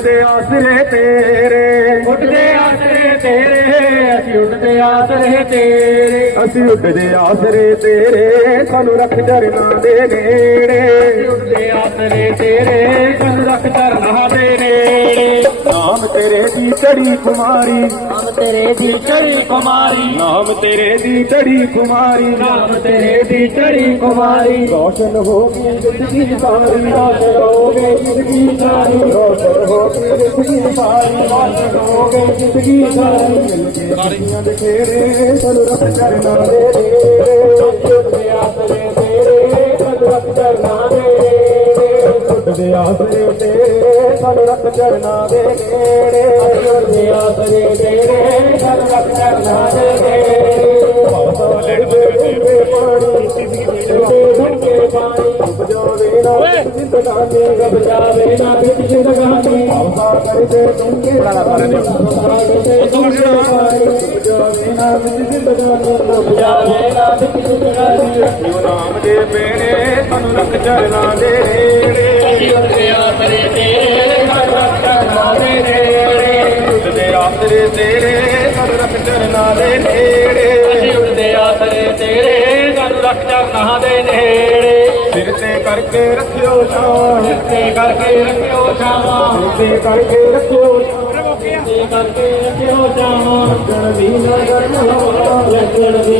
ਉੱਡਦੇ ਆਸਰੇ ਤੇਰੇ। ਉੱਡਦੇ ਆਸਰੇ ਤੇਰੇ ਅਸੀਂ ਉੱਡਦੇ ਆਸਰੇ ਤੇਰੇ। ਅਸੀਂ ਉੱਡਦੇ ਆਸਰੇ ਤੇਰੇ ਸਾਨੂੰ ਰੱਖ ਚਰਨਾਂ ਦੇ ਨੇੜੇ। ਅਸੀਂ ਉੱਡਦੇ ਆਸਰੇ ਤੇਰੇ ਸਾਨੂੰ ਰੱਖ ਧਰਨਾ ਦੇ ਨੇੜੇ। ਨਾਮ ਤੇਰੇ ਦੀ ਚੜੀ ਕੁਮਾਰੀ। ਨਾਮ ਤੇਰੇ ਦੀ ਚੜੀ ਕੁਮਾਰੀ। ਨਾਮ ਤੇਰੇ ਦੀ ਚੜੀ ਕੁਮਾਰੀ। ਨਾਮ ਤੇਰੇ ਦੀ ਚੜੀ ਕੁਮਾਰੀ। ਰੋਸ਼ਨ ਹੋ ਗਈ ਜ਼ਿੰਦਗੀ ਸਾਰੀ ਰੋਸ਼ਨ ਹੋ ਗਈ ਜ਼ਿੰਦਗੀ ਸਾਰੀ। ਜ਼ਿੰਦਗੀ ਸਾਰੀ ਰੋਸ਼ਨ ਹੋ ਗਈ ਜ਼ਿੰਦਗੀ ਸਾਰੀ ਸਾਰੀਆਂ ਦੇ ਖੇੜੇ ਸਾਨੂੰ ਰੱਖ ਚਰਨਾਂ ਦੇ ਨੇੜੇ ਉੱਡਦੇ ਆਸਰੇ ਤੇਰੇ ਸਾਨੂੰ ਰੱਖ ਧਰਨਾ ਦੇ ਨੇੜੇ ਉੱਡਦੇ ਆਸਰੇ ਤੇਰੇ ਸਾਨੂੰ ਰੱਖ ਚਰਨਾਂ ਦੇ ਨੇੜੇ ਉੱਡਦੇ ਆਸਰੇ ਤੇਰੇ ਸਾਨੂੰ ਰੱਖ ਧਰਨਾ ਦੇ ਨੇੜੇ ਨਾਮ ਦੇ ਮੇਰੇ ਸਾਨੂੰ ਰੱਖ ਚਰਨਾਂ ਦੇ ਨੇੜੇ ਉੱਡਦੇ ਆਸਰੇ ਤੇਰੇ ਸਾਨੂੰ ਰੱਖ ਧਰਨਾ ਦੇ ਨੇੜੇ ਤੇਰੇ ਚਰਨਾਂ ਦੇ ਨੇੜੇ। ਅਸੀਂ ਉੱਡਦੇ ਆਸਰੇ ਤੇਰੇ ਸਾਨੂੰ ਰੱਖ ਧਰਨਾ ਦੇ ਨੇੜੇ। ਸਿਰ ਤੇ ਕਰਕੇ ਰੱਖਿਓ ਛਾਂ। ਤੇ ਕਰਕੇ ਰੱਖਿਓ ਜਾਵਾਂ ਸਿਰ ਤੇ ਕਰਕੇ ਰੱਖਿਓ ਤੇ ਕਰਕੇ ਰੱਖਿਓ ਜਾਵਾਂ ਛਾਂ ਵੀ ਨਾ ਗਰਮ ਹਵਾ ਲੱਗਣ ਦੀ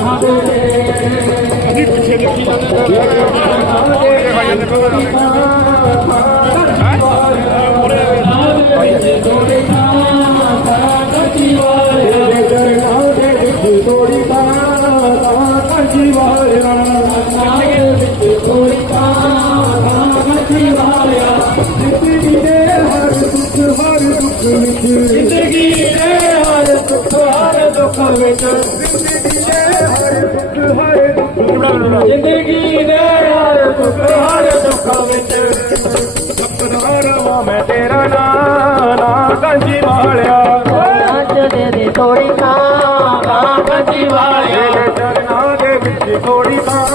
ਸੁਰਤ ਜਨਾ ਮੈਂ ਤੇਰਾ ਨਾਂ ਨਾ ਕੰਜੀ ਵਾਲਿਆ। ਅੱਜ ਦੇ ਦੇ ਥੋੜੀ ਤਾਂ ਤਾਂ ਕੱਚੀ ਵਾਲਿਆ ਚਰਨਾਂ ਦੇ ਵਿੱਚ ਥੋੜੀ ਤਾਂ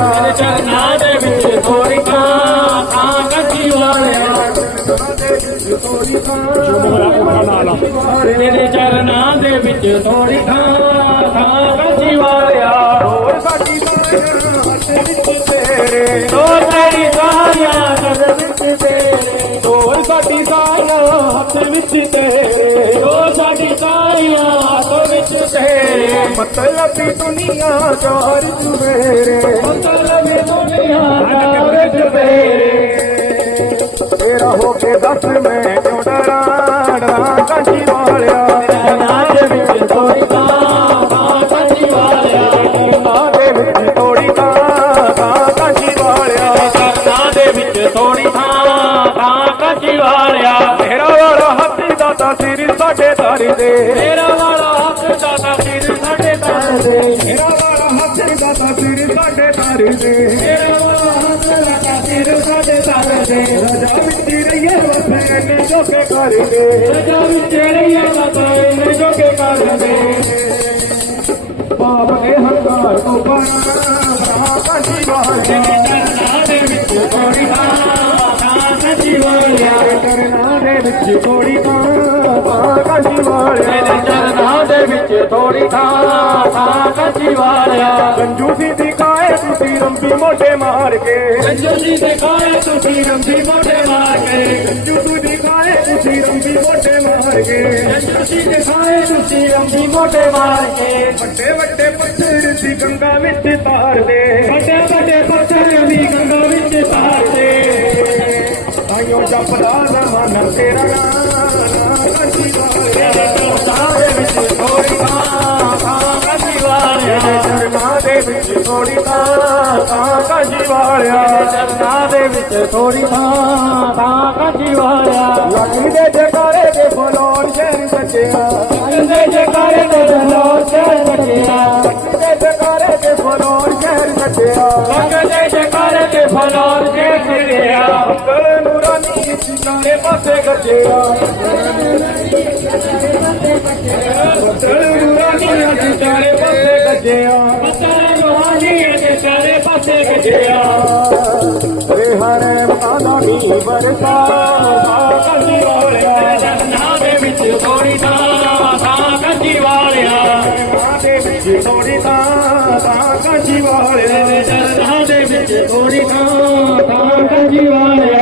ਵਾਲਿਆ ਤੇਰੇ ਚਰਨਾਂ ਦੇ ਵਿੱਚ ਥੋੜੀ ਤਾਂ ਤਾਂ ਕੱਚੀ ਵਾਲਿਆ ਥੋੜੀ ਤਾਂ ਤੇਰੇ ਚਰਨਾਂ ਦੇ ਵਿੱਚ ਥੋੜੀ ਥਾਂ ਥਾਂ ਕੱਚੀ ਵਾਲਿਆ ਹੋਰ ਸਾਡੀ ਬਾਹਰ ਹੱਥ ਵਿੱਚ ਤੇਰੇ ਤੋ ਤੇਰੀ ਸਾਰੀਆਂ ਨਜ਼ਰ ਵਿੱਚ ਤੇਰੇ ਹੋਰ ਸਾਡੀ ਸਾਇਆ ਹੱਥ ਵਿੱਚ ਤੇਰੇ ਮਤਲਬੀ ਦੁਨੀਆ ਚਾਰ ਚੁਵੇਰੇ ਮਤਲਬ ਦੁਨੀਆ ਦਾ ਵਿੱਚ ਤੇਰੇ ਹੋ ਕੇ ਦੱਸ ਮੈਂ ਕਿਉਂ ਡਰਾਂ? ਡਰਾਂ ਕੰਜੀ ਵਾਲਿਆ। ਦੇ ਵਿੱਚ ਥਾਂ ਕੱਚੀ ਵਾਲਿਆ ਨਾ ਦੇ ਵਿੱਚ ਤੋੜੀ ਤਾਂ ਕੰਜੀ ਵਾਲਿਆ ਦੇ ਵਿੱਚ ਥਾਂ ਕੱਚੀ ਵਾਲਿਆ। ਤੇਰਾ ਵਾਲਾ ਹੱਥ ਦਾ ਤਾਂ ਸਿਰ ਸਾਡੇ ਦਰ ਦੇ। ਤੇਰਾ ਦੇ ਤੇਰਾ ਵਾਲਾ ਹੱਥ ਦਾ ਤਾਂ ਸਿਰ ਸਾਡੇ ਦਰ ਦੇ ਤੇਰਾ ਵਾਲਾ ਹੱਥ ਦਾ ਤਾਂ ਸਾਡੇ ਸਾਰੇ ਦੇ ਰਜਾ ਵਿੱਚ ਰਹੀਏ ਵਸੇ ਨੇ ਜੋ ਕੇ ਕਰਕੇ ਰਜਾ ਵਿੱਚ ਰਹੀਏ ਬਾਬਾ ਇਹਨੇ ਜੋ ਕੇ ਕਰਦੇ ਪਾਪ ਕੇ ਹੰਕਾਰ ਤੋਂ ਪਰਾਂ ਬਰਾ ਕਾਜੀ ਵਾਲਿਆ ਚਰਨਾਂ ਦੇ ਵਿੱਚ ਥੋੜੀ ਥਾਂ ਸੱਚੀ ਵਾਲਿਆ ਕਰਨਾ ਦੇ ਵਿੱਚ ਥੋੜੀ ਤਾਂ ਪਾ ਵਾਲਿਆ ਤੇਰੇ ਦੇ ਵਿੱਚ ਥੋੜੀ ਥਾਂ ਥਾਂ ਸੱਚੀ ਵਾਲਿਆ ਗੰਜੂ ਸੀ ਦਿਖਾਏ ਤੁਸੀਂ ਰੰਬੀ ਮੋਢੇ ਮਾਰ ਕੇ। ਜੀ ਦਿਖਾਏ ਤੁਸੀਂ ਰੰਗੀ ਮੋਢੇ ਮਾਰ ਕੇ। ਤੂੰ ਦਿਖਾਏ ਤੁਸੀਂ ਰੰਬੀ ਮੋਢੇ ਮਾਰ ਕੇ। ਤੁਸੀਂ ਦਿਖਾਏ ਤੁਸੀਂ ਰੰਗੀ ਮੋਢੇ ਮਾਰ ਕੇ। ਵੱਡੇ ਵੱਡੇ ਪੱਥਰ ਸੀ ਗੰਗਾ ਵਿੱਚ ਤਾਰ ਦੇ। ਵੱਡੇ ਵੱਡੇ ਪੱਥਰ ਵੀ ਗੰਗਾ ਵਿੱਚ ਤਾਰਦੇ ਆਇਓ ਜਪਦਾ ਜ਼ਮਾਨਾ ਤੇਰਾ ਨਾਮ ਕਾਜੀ ਵਾਲਿਆ ਦੇ ਵਿੱਚ ਵਾਲਿਆ ਚਰਨਾਂ ਦੇ ਵਿੱਚ ਥੋੜੀ ਥਾਂ ਥਾਂ ਸੱਚੀ ਵਾਲਿਆ। ਲੱਗੀ ਦੇ ਜਕਾਰੇ ਦੇ ਫਲੋਰ ਸ਼ਹਿਰ ਸੱਚਿਆ ਅੰਦੇ ਜਕਾਰੇ ਦੇ ਬਲੋਰ ਤੇ ਸੱਚਿਆ ਲੱਗੀ ਦੇ ਜਕਾਰੇ ਦੇ ਫਲੋਰ ਸ਼ਹਿਰ ਸੱਚਿਆ ਲੱਗਦੇ ਜਕਾਰੇ ਦੇ ਬਲੋਰ ਤੇ ਸੱਚਿਆ ਕਲ ਨੂਰਾਨੀ ਚਾਰੇ ਪਾਸੇ ਗੱਜਿਆ। ਕਲ ਨੂਰਾਨੀ ਚਾਰੇ ਪਾਸੇ ਗੱਜਿਆ। ਪੱਤਰ ਰੋਹਾਨੀ ਦੇ ਚਾਰੇ ਪਾਸੇ ਗੱਜਿਆ ਰੇ ਹਰੇ ਮਾਨਾ ਨੀ ਬਰਸਾ ਕਾਜੀ ਵਾਲਿਆ ਚਰਨਾਂ ਦੇ ਵਿੱਚ ਥੋੜੀ ਥਾਂ ਥਾਂ ਸੱਚੀ ਵਾਲਿਆ। ਦੇ ਵਿੱਚ ਥੋੜੀ ਤਾਂ ਤਾਂ ਕਾਜੀ ਵਾਲਿਆ। ਚਰਨਾਂ ਦੇ ਵਿੱਚ ਥੋੜੀ ਥਾਂ ਥਾਂ ਸੱਚੀ ਵਾਲਿਆ।